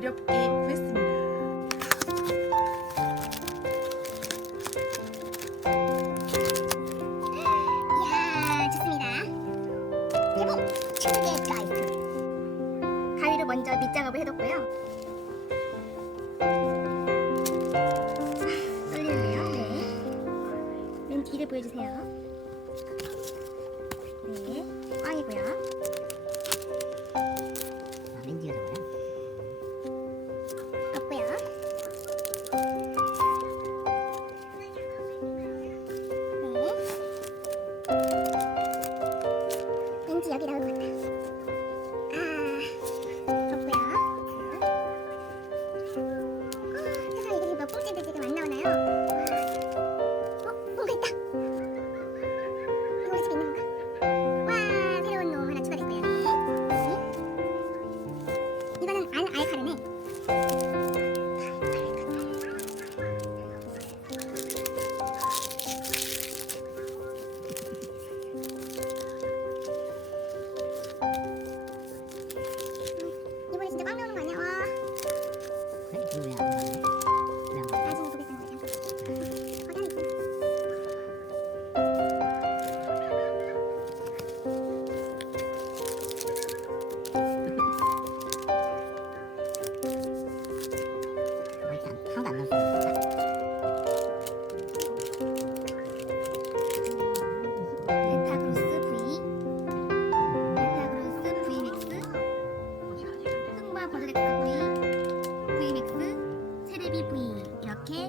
구했습니다. 가이드. 가위로 먼저 밑작업을 해뒀고요. 아, 떨리는데요. 네. 맨 뒤를 보여주세요. 네, 꽝이고요. 네. 왠지 여기 것 렌타그로스 V, 렌타그로스 VMAX, 버드렉스 V, VMAX, 세레비 V 이렇게